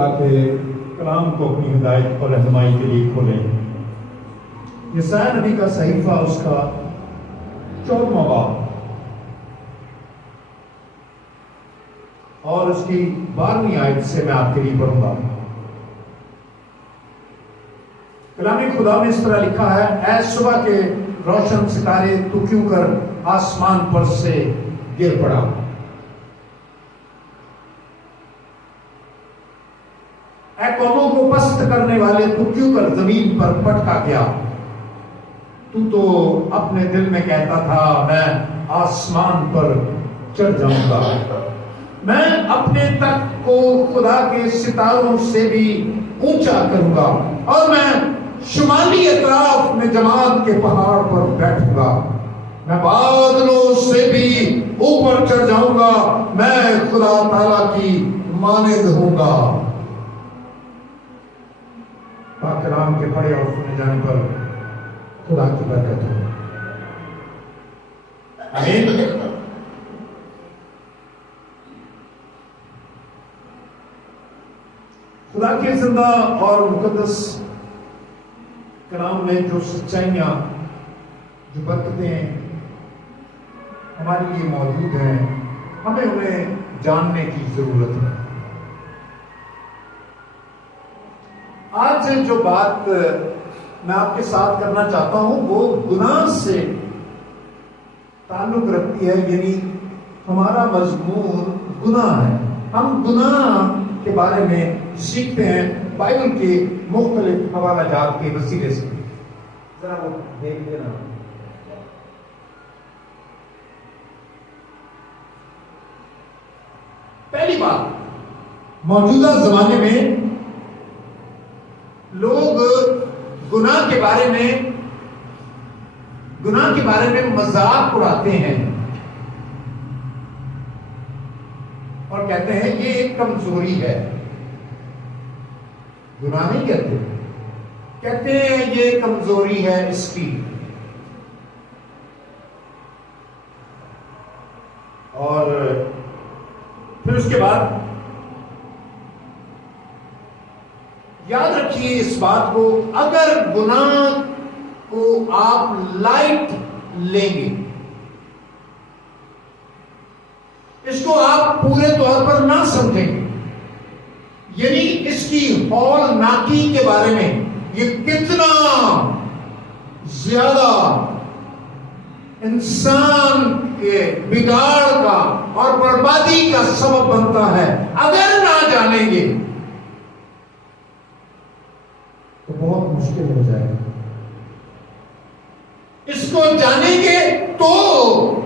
خدا کے کلام کو اپنی ہدایت اور رہنمائی کے لیے کھولیں۔ یسایا نبی کا صحیفہ اس کا 14واں باب اور اس کی 12ویں آیت سے میں آپ کے لیے پڑھوں گا۔ کلام خدا میں اس طرح لکھا ہے، اے صبح کے روشن ستارے، تو کیوں کر آسمان پر سے گر پڑا؟ اے قوموں کو پست کرنے والے، تو کیوں کر زمین پر پٹکا گیا؟ تو اپنے دل میں کہتا تھا، میں آسمان پر چڑھ جاؤں گا، میں اپنے تخت کو خدا کے ستاروں سے بھی اونچا کروں گا، اور میں شمالی اطراف میں جماعت کے پہاڑ پر بیٹھوں گا، میں بادلوں سے بھی اوپر چڑھ جاؤں گا، میں خدا تعالیٰ کی مانند ہوں گا۔ پاک کلام کے پڑھے اور سنے جانے پر خدا کی برکت ہو، آمین۔ خدا کے زندہ اور مقدس کلام میں جو سچائیاں، جو برکتیں ہمارے لیے موجود ہیں، ہمیں انہیں جاننے کی ضرورت ہے۔ آج جو بات میں آپ کے ساتھ کرنا چاہتا ہوں وہ گناہ سے تعلق رکھتی ہے، یعنی ہمارا مضمون گناہ ہے۔ ہم گناہ کے بارے میں سیکھتے ہیں بائبل کے مختلف حوالہ جات کے وسیلے سے۔ ذرا وہ دیکھ لینا۔ پہلی بات، موجودہ زمانے میں لوگ گناہ کے بارے میں مذاق اڑاتے ہیں اور کہتے ہیں یہ ایک کمزوری ہے۔ گناہ نہیں کہتے ہیں یہ کمزوری ہے اس کی، اور پھر اس کے بعد یاد رکھیے اس بات کو، اگر گناہ کو آپ لائٹ لیں گے، اس کو آپ پورے طور پر نہ سمجھیں گے، یعنی اس کی ہولناکی کے بارے میں یہ کتنا زیادہ انسان کے بگاڑ کا اور بربادی کا سبب بنتا ہے، اگر نہ جانیں گے تو بہت مشکل ہو جائے گا۔ اس کو جانیں گے تو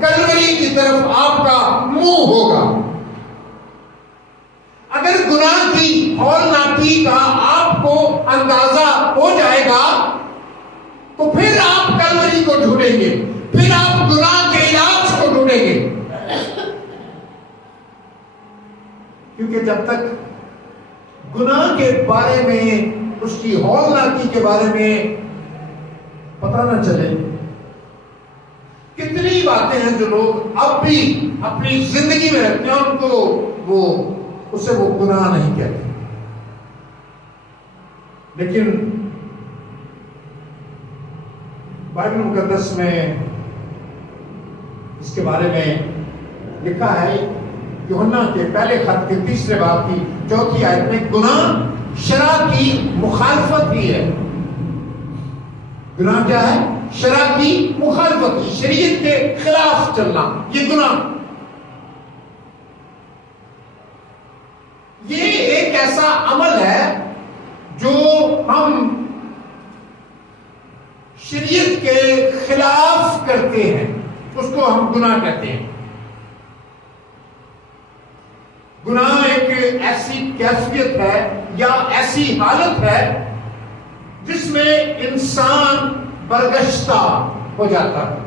کلوری کی طرف آپ کا منہ ہوگا۔ اگر گناہ کی ہولناکی کا آپ کو اندازہ ہو جائے گا تو پھر آپ کلوری کو ڈھونڈیں گے، پھر آپ گناہ کے علاج کو ڈھونڈیں گے، کیونکہ جب تک گناہ کے بارے میں، اس کی ہولناکی کے بارے میں پتہ نہ چلے، کتنی باتیں ہیں جو لوگ اب بھی اپنی زندگی میں رکھتے ہیں، ان کو اسے وہ گناہ نہیں کہتے، لیکن بائبل مقدس میں اس کے بارے میں لکھا ہے، یوحنا کے پہلے خط کے 3 باب کی 4 آیت میں، گناہ شرع کی مخالفت ہی ہے۔ گناہ کیا ہے؟ شرع کی مخالفت، شریعت کے خلاف چلنا، یہ گناہ۔ یہ ایک ایسا عمل ہے جو ہم شریعت کے خلاف کرتے ہیں، اس کو ہم گناہ کہتے ہیں۔ گناہ ایک ایسی کیفیت ہے یا ایسی حالت ہے جس میں انسان برگشتہ ہو جاتا ہے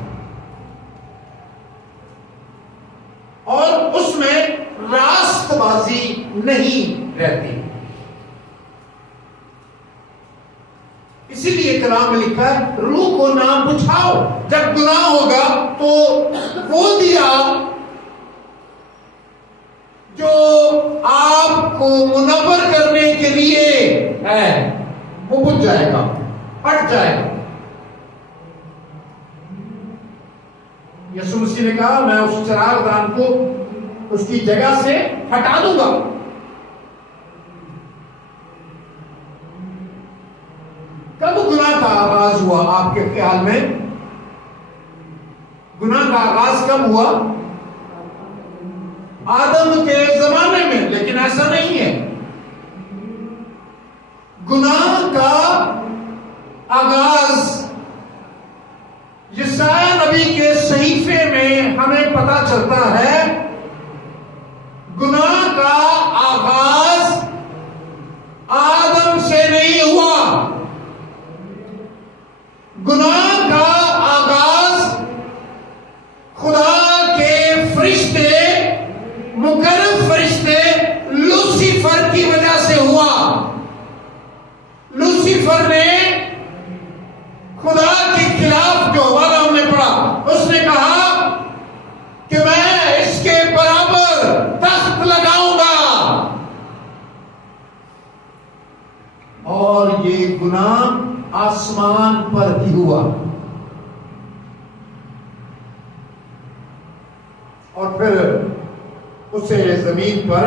اور اس میں راست بازی نہیں رہتی۔ اسی لیے کلام میں لکھا ہے، روح کو نہ بجھاؤ، جب گناہ ہوگا تو وہ دیا جو آپ کو منور کرنے کے لیے ہے وہ بجھ جائے گا، ہٹ جائے گا۔ یسوع مسیح نے کہا میں اس چراغ دان کو اس کی جگہ سے ہٹا دوں گا۔ کب گناہ کا آغاز ہوا آپ کے خیال میں؟ گناہ کا آغاز کب ہوا؟ آدم کے زمانے میں، لیکن ایسا نہیں ہے۔ گناہ کا آغاز یسایہ نبی کے صحیفے میں ہمیں پتا چلتا ہے، گناہ کا آغاز آدم سے نہیں ہوا، گناہ کا آغاز خدا کے فرشتے، مقرب فرشتے لوسیفر کی وجہ سے ہوا۔ لوسیفر نے خدا کے خلاف جو حوالہ ہم نے پڑھا، اس نے کہا کہ میں اس کے برابر تخت لگاؤں گا، اور یہ گناہ آسمان پر ہی ہوا، اور پھر اسے زمین پر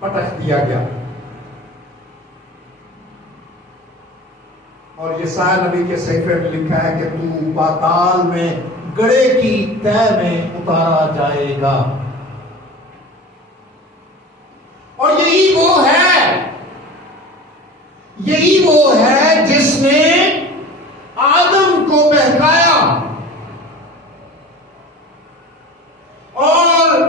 پٹک دیا گیا۔ اور یسایہ نبی کے صحیفے میں لکھا ہے کہ تو پاتال میں گڑھے کی تہہ میں اتارا جائے گا۔ اور یہی وہ ہے جس نے آدم کو بہکایا اور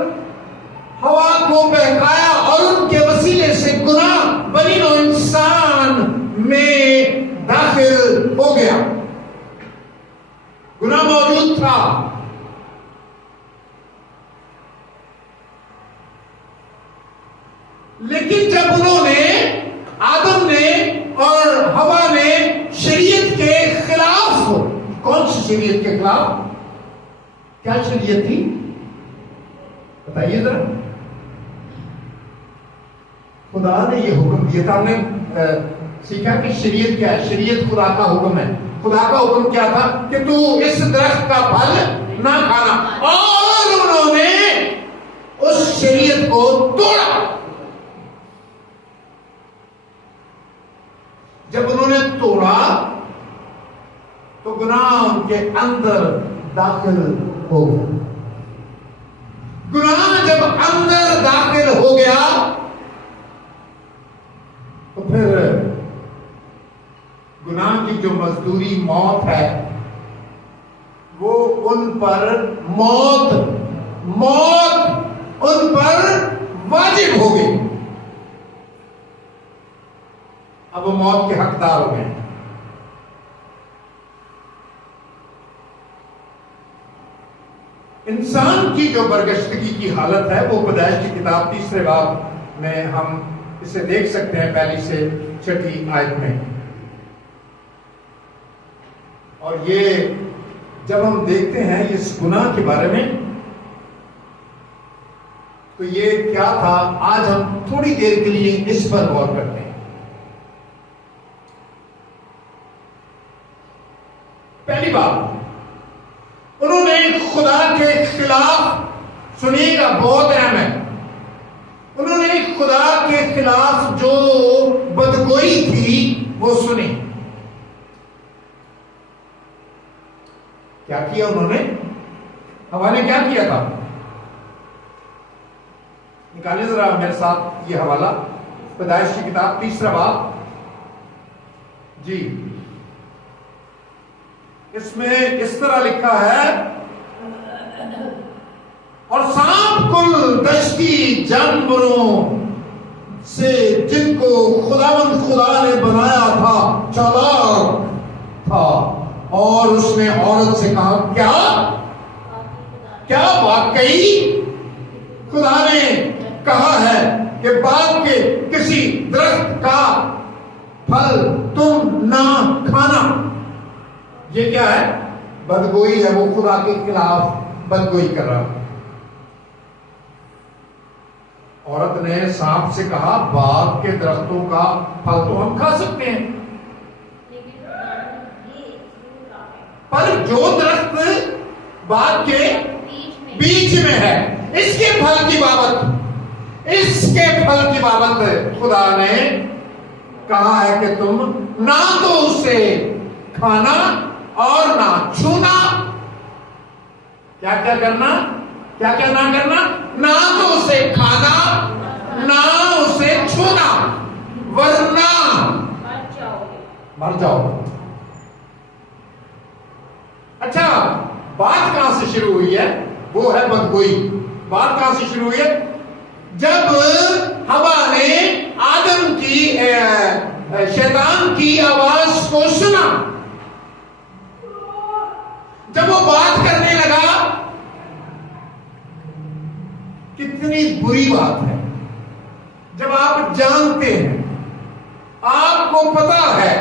ہوا کو بہکایا، اور ان کے وسیلے سے گناہ بنی نوع انسان میں داخل ہو گیا۔ گناہ موجود تھا، لیکن جب انہوں نے، آدم نے اور ہوا نے شریعت کے خلاف، کون سی شریعت کے خلاف؟ کیا شریعت تھی بتائیے ذرا؟ خدا نے یہ حکم دیا تھا، ہم نے سیکھا کہ شریعت کیا ہے۔ شریعت خدا کا حکم ہے۔ خدا کا حکم کیا تھا کہ تو اس درخت کا پھل نہ کھانا، اور انہوں نے اس شریعت کو توڑا۔ جب انہوں نے توڑا تو گناہ ان کے اندر داخل ہو گیا۔ گناہ جب اندر داخل ہو گیا تو پھر گناہ کی جو مزدوری موت ہے، وہ ان پر موت ان پر واجب ہو گئی۔ اب وہ موت کے حقدار ہو گئے۔ انسان کی جو برگشتگی کی حالت ہے وہ پیدائش کی کتاب 3 باب میں ہم اسے دیکھ سکتے ہیں، 1 سے 6 آیت میں۔ اور یہ جب ہم دیکھتے ہیں اس گناہ کے بارے میں تو یہ کیا تھا، آج ہم تھوڑی دیر کے لیے اس پر غور کرتے ہیں۔ پہلی بات، انہوں نے خدا کے خلاف، سنیے گا بہت اہم ہے، انہوں نے خدا کے خلاف جو بدگوئی تھی وہ سنی۔ کیا کیا انہوں نے؟ ہوا نے کیا کیا تھا؟ نکالیے ذرا میرے ساتھ یہ حوالہ، پیدائش کی کتاب 3 باب۔ جی، اس میں اس طرح لکھا ہے، اور سانپ کل دشتی جانوروں سے جن کو خدا نے بنایا تھا چالاک تھا، اور اس نے عورت سے کہا، کیا واقعی خدا نے کہا ہے کہ باغ کے کسی درخت کا پھل تم نہ کھانا؟ یہ کیا ہے؟ بدگوئی ہے، وہ خدا کے خلاف بدگوئی کر رہا ہے۔ عورت نے سانپ سے کہا باغ کے درختوں کا پھل تو ہم کھا سکتے ہیں، پر جو درخت باغ کے بیچ میں ہے اس کے پھل کی بابت خدا نے کہا ہے کہ تم نہ تو اسے کھانا اور نہ چھونا. کیا کرنا نہ تو اسے کھانا نہ اسے چھونا ورنہ مر جاؤ. اچھا، بات کہاں سے شروع ہوئی ہے؟ وہ ہے بدگوئی. بات کہاں سے شروع ہوئی ہے؟ جب حوا نے آدم کی شیطان کی آواز کو سنا، جب وہ بات کرنے لگا. کتنی بری بات ہے جب آپ جانتے ہیں، آپ کو پتا ہے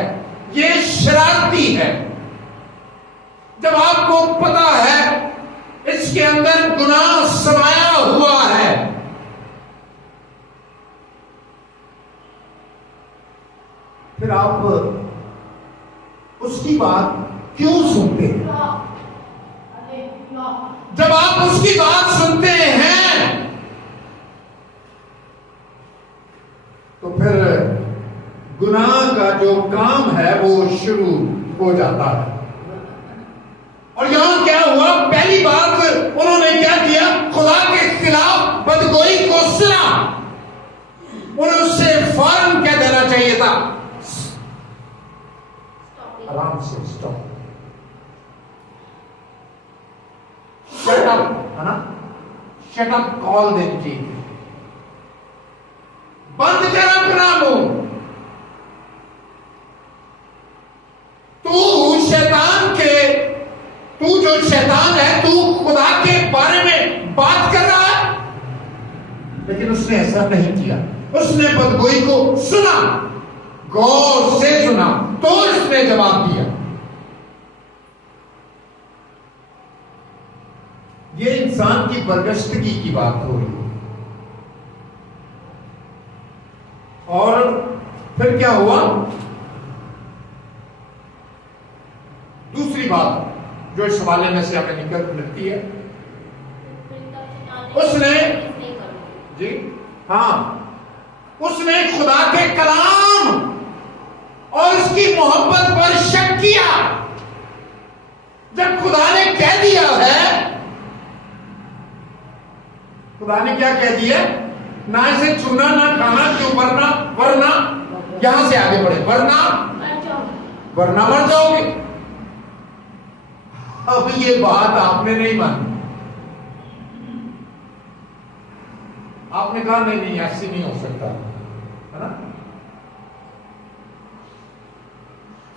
یہ شرارتی ہے، جب آپ کو پتا ہے اس کے اندر گناہ سمایا ہوا ہے، پھر آپ اس کی بات کیوں سنتے ہیں؟ جب آپ اس کی بات سنتے ہیں تو پھر گناہ کا جو کام ہے وہ شروع ہو جاتا ہے. اور یہاں کیا ہوا؟ پہلی بات انہوں نے کیا کیا؟ خدا کے خلاف بدگوئی کو سنا. انہیں اس سے فوراً کیا دینا چاہیے تھا؟ آرام سے اسٹاپ، شٹ اپ، ہے نا؟ شٹ اپ کال دینی چاہیے. بند کر اپنا منہ. تو جو شیطان ہے، تو خدا کے بارے میں بات کر رہا ہے. لیکن اس نے ایسا نہیں کیا. اس نے بدگوئی کو سنا، غور سے سنا، تو اس نے جواب دیا. یہ انسان کی برگشتگی کی بات ہو رہی ہے. اور پھر کیا ہوا؟ دوسری بات جو اس حوالے میں سے ہمیں نکل ملتی ہے، اس نے اس نے خدا کے کلام اور اس کی محبت پر شک کیا. جب خدا نے کہہ دیا ہے، خدا نے کیا کہہ دیا؟ نہ اسے چھونا نہ کھانا. کیوں؟ ورنہ یہاں سے آگے بڑھے، ورنہ مر جاؤ گے. اب یہ بات آپ نے نہیں مانی. آپ نے کہا نہیں ایسی نہیں ہو سکتا، ہے نا؟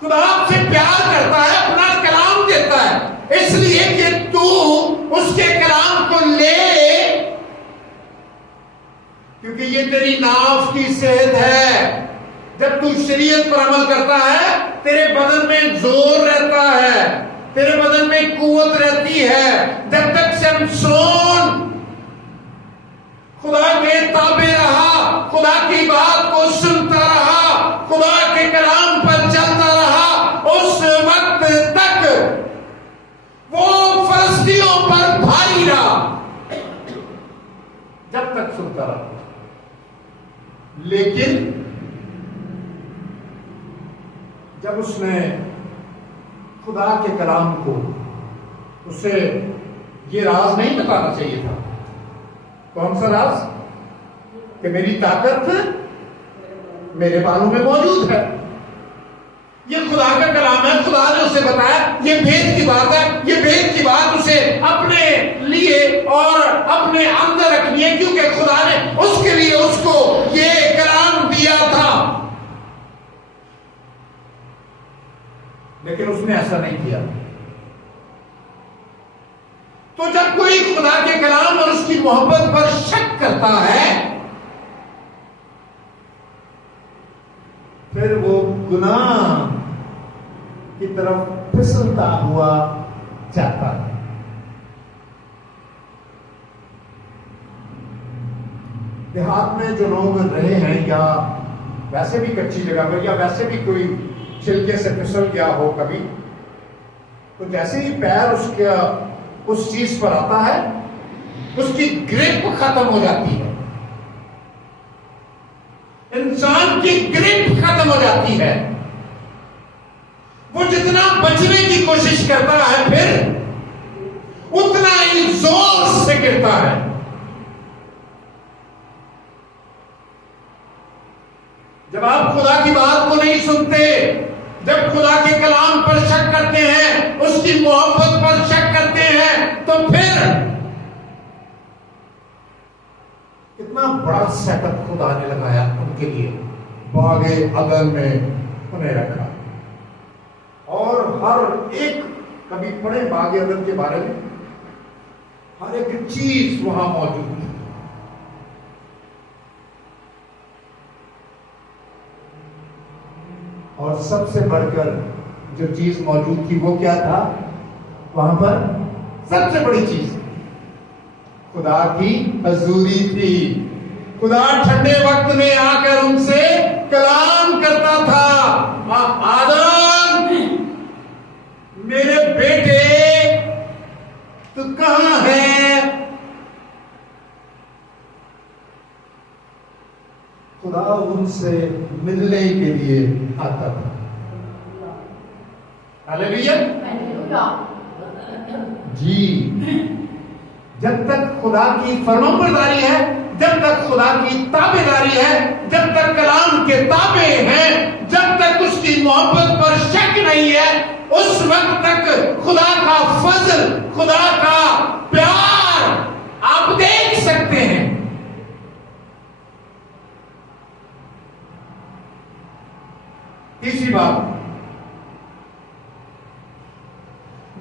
خدا آپ سے پیار کرتا ہے، اپنا کلام دیتا ہے، اس لیے کہ تو اس کے کلام کو لے، کیونکہ یہ تیری ناف کی صحت ہے. جب تو شریعت پر عمل کرتا ہے، تیرے بدن میں زور رہتا ہے، تیرے بدن میں قوت رہتی ہے. جب تک سمسون خدا کے تابع رہا، خدا کی بات کو سنتا رہا، خدا کے کلام پر چلتا رہا، اس وقت تک وہ فلسطینیوں پر بھاری رہا، جب تک سنتا رہا. لیکن جب اس نے خدا کے کلام کو، اسے یہ راز نہیں بتانا چاہیے تھا. کون سا راز؟ کہ میری طاقت میرے بالوں میں موجود ہے. یہ خدا کا کلام ہے، خدا نے اسے بتایا. یہ بھید کی بات ہے. یہ بھید کی بات اسے اپنے لیے اور اپنے اندر رکھنی ہے، کیونکہ خدا نے اس کے لیے اس کو یہ کلام دیا تھا. لیکن اس نے ایسا نہیں کیا. تو جب کوئی خدا کے کلام اور اس کی محبت پر شک کرتا ہے، پھر وہ گناہ کی طرف پھسلتا ہوا جاتا ہے. دیہات میں جو لوگ رہے ہیں یا ویسے بھی کچی جگہ میں یا ویسے بھی کوئی چھلکے سے پھسل گیا ہو کبھی، تو جیسے ہی پیر اس چیز پر آتا ہے اس کی گرپ ختم ہو جاتی ہے، انسان کی گرپ ختم ہو جاتی ہے، وہ جتنا بچنے کی کوشش کرتا ہے پھر اتنا ہی زور سے گرتا ہے۔ جب آپ خدا کی بات کو نہیں سنتے، جب خدا کے کلام پر شک کرتے ہیں، اس کی محبت پر شک کرتے ہیں، تو پھر کتنا بڑا سیٹ اپ خدا نے لگایا ان کے لیے، باغ عدن میں انہیں رکھا، اور ہر ایک، کبھی پڑھے باغ عدن کے بارے میں، ہر ایک چیز وہاں موجود ہے۔ اور سب سے بڑھ کر جو چیز موجود تھی وہ کیا تھا وہاں پر؟ سب سے بڑی چیز خدا کی حضوری تھی۔ خدا ٹھنڈے وقت میں آ کر ان سے کلام کرتا تھا، آدم میرے بیٹے تو کہاں ہے؟ خدا ان سے ملنے کے لیے آتا تھا۔ ہاللیلویا۔ جی، جب تک خدا کی فرمانبرداری ہے، جب تک خدا کی تابعداری ہے، جب تک کلام کے تابع ہیں، جب تک اس کی محبت پر شک نہیں ہے، اس وقت تک خدا کا فضل، خدا کا پیار آپ دیکھ سکتے ہیں۔ تیسری بات،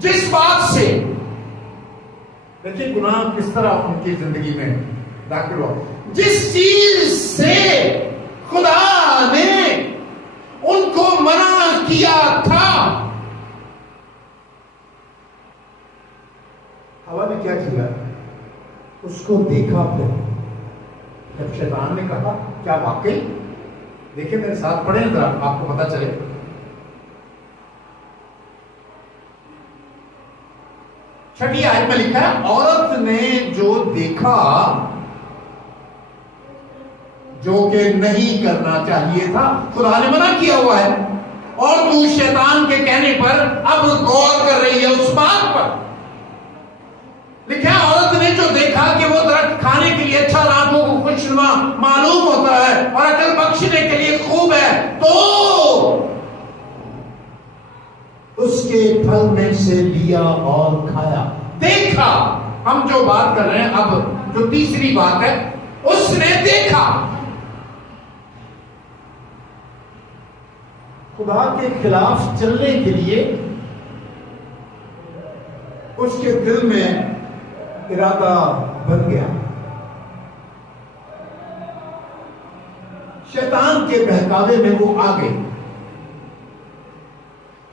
جس بات سے، دیکھیں گناہ کس طرح ان کی زندگی میں داخل ہوا، جس چیز سے خدا نے ان کو منع کیا تھا، ہوا نے کیا کیا؟ اس کو دیکھا۔ پھر جب شیطان نے کہا کیا واقعی، دیکھیں میرے ساتھ پڑھیں ذرا آپ کو پتا چلے، 6 آیت میں لکھا ہے، عورت نے جو دیکھا جو کہ نہیں کرنا چاہیے تھا، خدا نے منع کیا ہوا ہے، اور تو شیطان کے کہنے پر اب غور کر رہی ہے اس بات پر۔ لکھا ہے عورت نے جو دیکھا کہ وہ درخت کھانے کے لیے اچھا، آنکھوں کو خوشنما معلوم ہوتا ہے اور عقل بخشنے کے لیے خوب ہے، تو اس کے پھل میں سے لیا اور کھایا۔ دیکھا، ہم جو بات کر رہے ہیں اب جو تیسری بات ہے، اس نے دیکھا۔ خدا کے خلاف چلنے کے لیے اس کے دل میں ارادہ بن گیا، شیطان کے بہکاوے میں وہ آ گئے،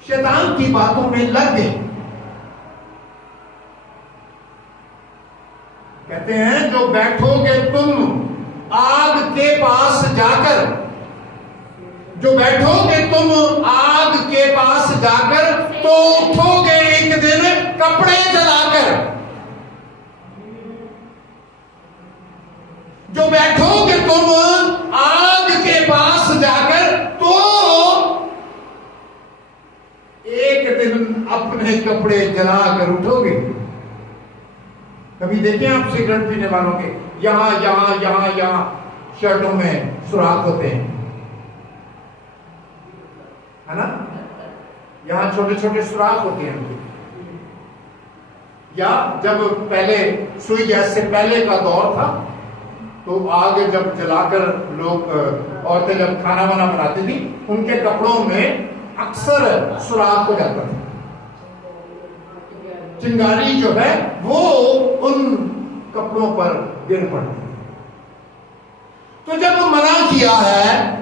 شیطان کی باتوں میں لگ گئے۔ کہتے ہیں جو بیٹھو گے تم آگ کے پاس جا کر، جو بیٹھو گے تم آگ کے پاس جا کر، تو اٹھو گے ایک دن کپڑے جلا کر۔ جو بیٹھو گے تم آگ کے پاس جا کر، تو ایک دن اپنے کپڑے جلا کر اٹھو گے۔ کبھی دیکھیں آپ سگریٹ پینے والوں کے یہاں یہاں یہاں یہاں شرٹوں میں سوراخ ہوتے ہیں، ہے نا؟ یہاں چھوٹے چھوٹے سوراخ ہوتے ہیں۔ یا جب پہلے سوئی گیس سے پہلے کا دور تھا، تو آگ جب جلا کر لوگ، عورتیں جب کھانا وانا بناتی تھی، ان کے کپڑوں میں اکثر سوراخ ہو جاتا تھا، چنگاری جو ہے وہ ان کپڑوں پر گر پڑتی۔ تو جب منع کیا ہے،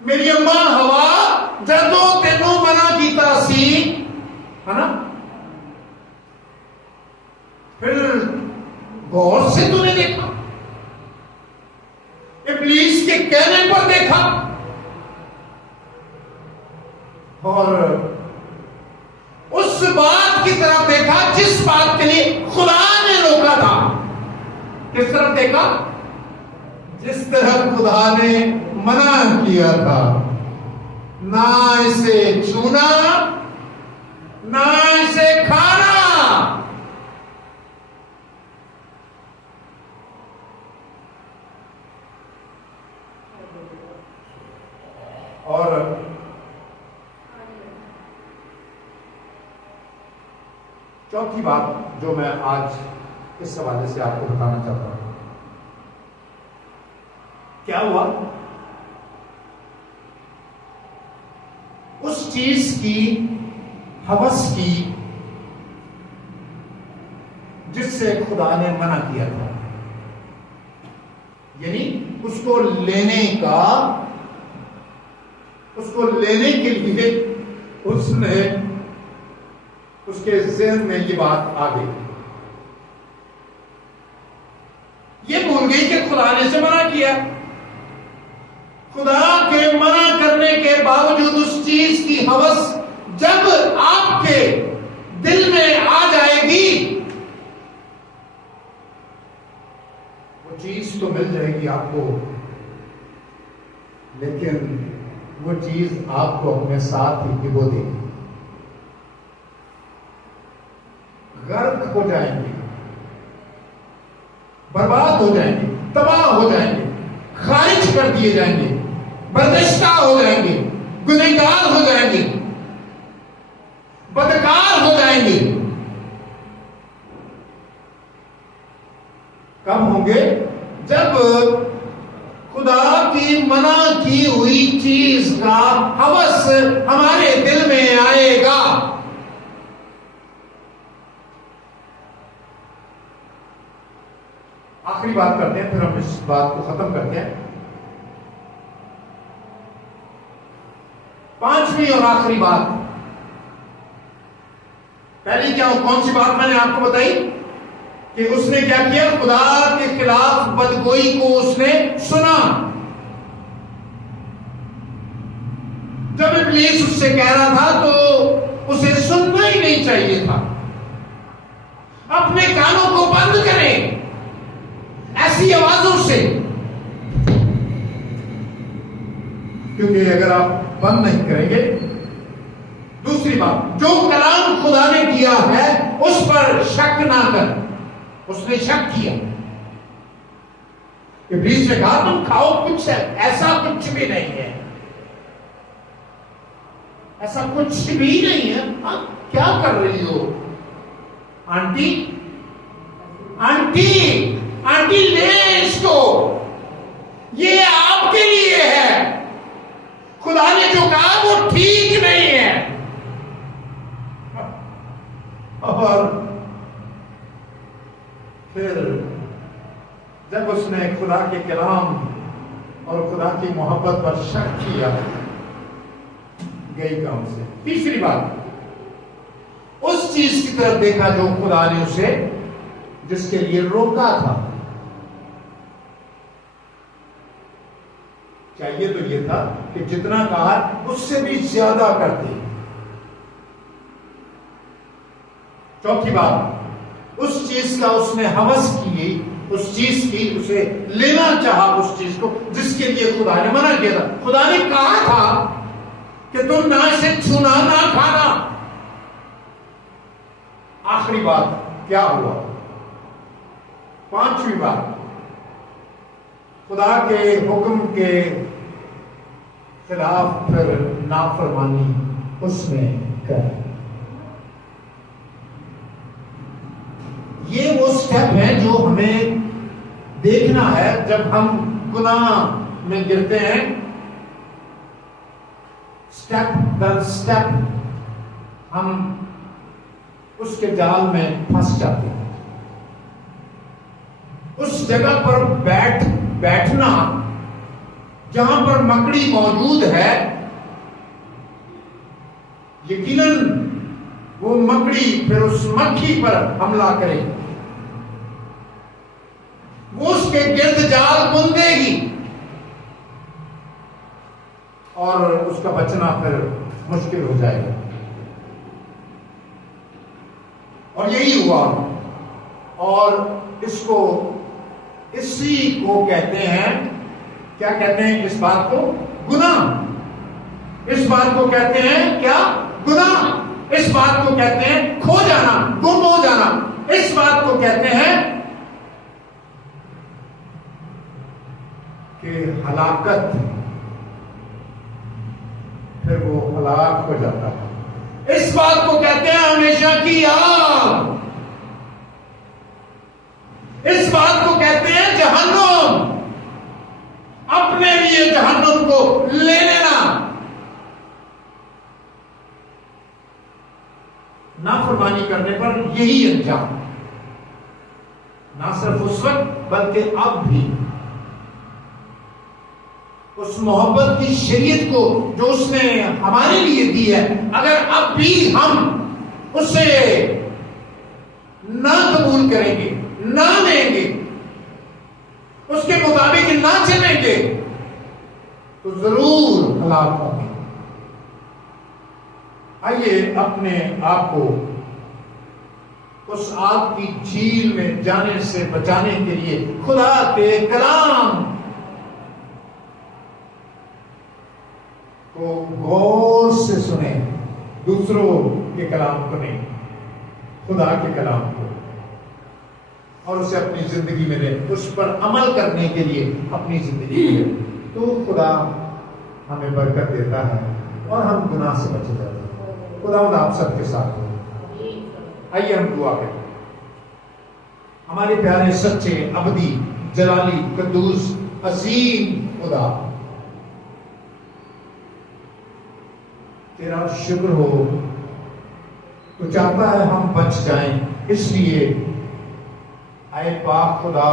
میری اماں ہوا جدوں تینوں منع کیتا سی، ہے نا، پھر غور سے تو نے دیکھا، ابلیس کے کہنے پر دیکھا، اور اس بات کی طرف دیکھا جس بات کے لیے خدا نے روکا تھا۔ کس طرف دیکھا؟ جس طرح خدا نے منع کیا تھا، نہ اسے چھونا نہ اسے کھانا۔ اور چوتھی بات جو میں آج اس حوالے سے آپ کو بتانا چاہتا ہوں، کیا ہوا؟ اس چیز کی ہوس کی جس سے خدا نے منع کیا تھا، یعنی اس کو لینے کے لیے اس نے اس کے ذہن میں یہ بات آ گئی، یہ بھول گئی کہ خدا نے اسے منع کیا۔ خدا کے منع کرنے کے باوجود اس چیز کی ہوس جب آپ کے دل میں آ جائے گی، وہ چیز تو مل جائے گی آپ کو، لیکن وہ چیز آپ کو اپنے ساتھ ہی ڈبو دے گی، غرق ہو جائیں گے، برباد ہو جائیں گے، تباہ ہو جائیں گے، خارج کر دیے جائیں گے، بردشتہ ہو جائیں گے، گنہگار ہو جائیں گے، بدکار ہو جائیں گے۔ کب ہوں گے؟ جب خدا کی منع کی ہوئی چیز کا ہوس ہمارے دل میں آئے گا۔ آخری بات کرتے ہیں، پھر ہم اس بات کو ختم کرتے ہیں۔ پانچویں اور آخری بات، پہلی کیا کون سی بات میں نے آپ کو بتائی کہ اس نے کیا کیا؟ خدا کے خلاف بدگوئی کو اس نے سنا۔ جب ابلیس اس سے کہہ رہا تھا تو اسے سننا ہی نہیں چاہیے تھا۔ اپنے کانوں کو بند کریں ایسی آوازوں سے، کیونکہ اگر آپ بند نہیں کریں گے، دوسری بات، جو کلام خدا نے کیا ہے اس پر شک نہ کر۔ اس نے شک کیا، ابلیس نے کہا تم کھاؤ، کچھ ایسا کچھ بھی نہیں ہے، ایسا کچھ بھی نہیں ہے۔ کیا کر رہی ہو آنٹی؟ آنٹی آنٹی لے اس کو، یہ آپ کے لیے ہے، خدا نے جو کہا وہ ٹھیک نہیں ہے۔ اور پھر جب اس نے خدا کے کلام اور خدا کی محبت پر شک کیا، گئی کام سے۔ تیسری بات، اس چیز کی طرف دیکھا جو خدا نے اسے جس کے لیے روکا تھا۔ چاہیے تو یہ تھا کہ جتنا کہا اس سے بھی زیادہ کرتے۔ چوتھی بات، اس چیز کا اس نے ہوس کی، اس چیز کی اسے لینا چاہا، اس چیز کو جس کے لیے خدا نے منع کیا تھا۔ خدا نے کہا تھا کہ تم نہ اسے چھونا نہ کھانا۔ آخری بات کیا ہوا؟ پانچویں بات، خدا کے حکم کے خلاف پھر نافرمانی اس نے کر۔ یہ وہ سٹیپ ہے جو ہمیں دیکھنا ہے جب ہم گناہ میں گرتے ہیں۔ سٹیپ در سٹیپ ہم اس کے جال میں پھنس جاتے ہیں۔ اس جگہ پر بیٹھنا جہاں پر مکڑی موجود ہے، یقیناً وہ مکڑی پھر اس مکھی پر حملہ کرے، وہ اس کے گرد جال بندے گی اور اس کا بچنا پھر مشکل ہو جائے گا. اور یہی ہوا. اور اسی کو کہتے ہیں، کیا کہتے ہیں اس بات کو؟ گناہ. اس بات کو کہتے ہیں کیا؟ گناہ. اس بات کو کہتے ہیں کھو جانا، گم ہو جانا. اس بات کو کہتے ہیں کہ ہلاکت. پھر وہ ہلاک ہو جاتا ہے. اس بات کو کہتے ہیں ہمیشہ کی آگ. اس بات کو کہتے ہیں جہنم. اپنے لیے جہنم کو لے لینا. نافرمانی کرنے پر یہی انجام. نہ صرف اس وقت بلکہ اب بھی. اس محبت کی شریعت کو جو اس نے ہمارے لیے دی ہے، اگر اب بھی ہم اسے نہ قبول کریں گے، نہ لیں گے، اس کے مطابق نہ چلیں گے، تو ضرور ہلاک ہوں گے. آئیے اپنے آپ کو اس آگ کی جھیل میں جانے سے بچانے کے لیے خدا کے کلام کو غور سے سنیں. دوسروں کے کلام کو نہیں، خدا کے کلام کو، اور اسے اپنی زندگی میں لیں. اس پر عمل کرنے کے لیے اپنی زندگی میں لیں. تو خدا ہمیں برکت دیتا ہے اور ہم گناہ سے بچ جاتے ہیں. خدا آپ سب کے ساتھ ہو. آئیے ہم دعا کریں. ہمارے پیارے سچے ابدی جلالی قدوس عظیم خدا، تیرا شکر ہو. تو چاہتا ہے ہم بچ جائیں، اس لیے اے پاک خدا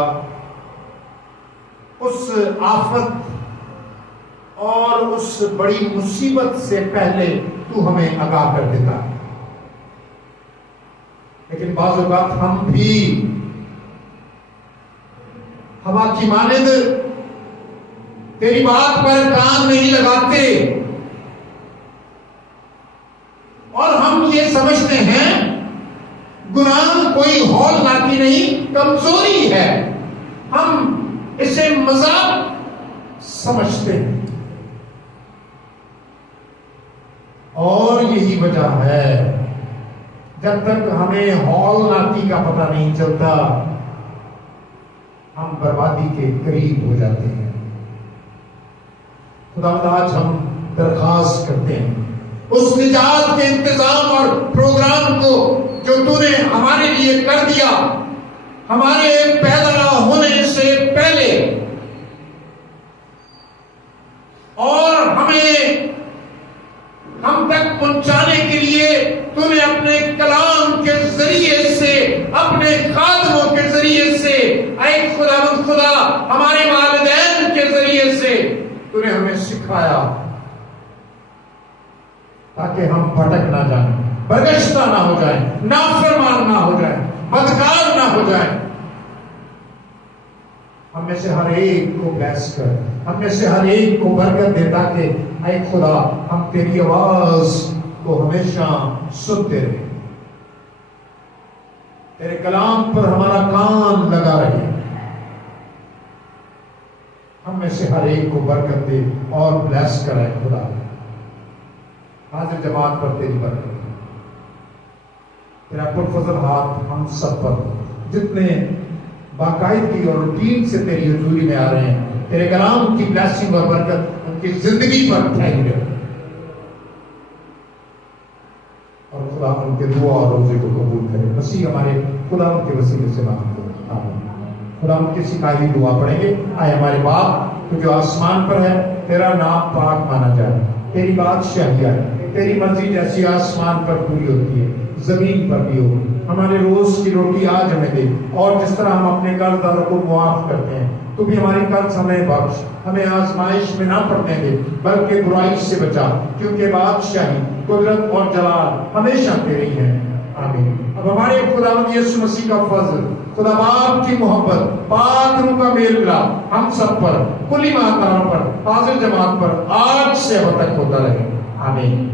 اس آفت اور اس بڑی مصیبت سے پہلے تو ہمیں آگاہ کر دیتا. لیکن بعض اوقات ہم بھی ہوا کی مانند تیری بات پر کان نہیں لگاتے، اور ہم یہ سمجھتے ہیں گناہ کوئی ہولناکی نہیں، کمزوری ہے. ہم اسے مذاق سمجھتے ہیں. اور یہی وجہ ہے جب تک ہمیں ہولناکی کا پتہ نہیں چلتا ہم بربادی کے قریب ہو جاتے ہیں. خدا آج ہم درخواست کرتے ہیں اس نجات کے انتظام اور پروگرام کو جو تو نے ہمارے لیے کر دیا ہمارے پیدا ہونے سے پہلے، اور ہمیں ہم تک پہنچانے کے لیے تو نے اپنے کلام کے ذریعے سے، اپنے خادموں کے ذریعے سے، اے خدا ہمارے والدین کے ذریعے سے تو نے ہمیں سکھایا تاکہ ہم بھٹک نہ جائیں، برگشتہ نہ ہو جائیں، نافرمان نہ ہو جائیں، بدکار نہ ہو جائیں. ہم میں سے ہر ایک کو بحث کر، ہم میں سے ہر ایک کو برکت دے تاکہ اے خدا ہم تیری آواز کو ہمیشہ سنتے رہیں، تیرے کلام پر ہمارا کان لگا رہے. ہم میں سے ہر ایک کو برکت دے اور بلیس کرے. خدا حاضر جماعت پر تیری برکت، تیرا پرفضل ہاتھ ہم سب پر، جتنے باقاعدگی اور روٹین سے تیری حضوری میں آ رہے ہیں، تیرے کلام کی بلیسنگ اور برکت ان کی زندگی پر پھیل گئے. اور خدا ان کے دعا اور روزے کو قبول کرے. مسیح ہمارے خدا ان کے وسیلے سے مانگ کرے. آمین. خدا ان کی سکھائی ہوئی دعا پڑھیں گے. آئے ہمارے باپ تو جو آسمان پر ہے، تیرا نام پاک مانا جائے، تیری بادشاہی آئے، تیری مرضی جیسی آسمان پر پوری ہوتی ہے زمین پر بھی ہو. ہمارے روز کی روٹی آج ہمیں دے، اور جس طرح ہم اپنے قرض داروں کو معاف کرتے ہیں تو بھی ہماری قرض ہمیں بخش. ہمیں آزمائش میں نہ پڑنے دے بلکہ برائی سے بچا، کیونکہ بادشاہی، قدرت اور جلال ہمیشہ تیری ہے. آمین. اب ہمارے خداوند یسوع مسیح کا فضل، خدا باپ کی محبت، پاک روح کا میل ملاپ ہم سب پر، کل ایمانداروں پر، حاضر جماعت پر آج سے اب تک ہوتا رہے، آمین۔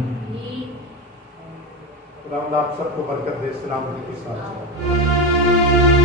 خداوند آپ سب کو برکت دے، سلامتی کے ساتھ۔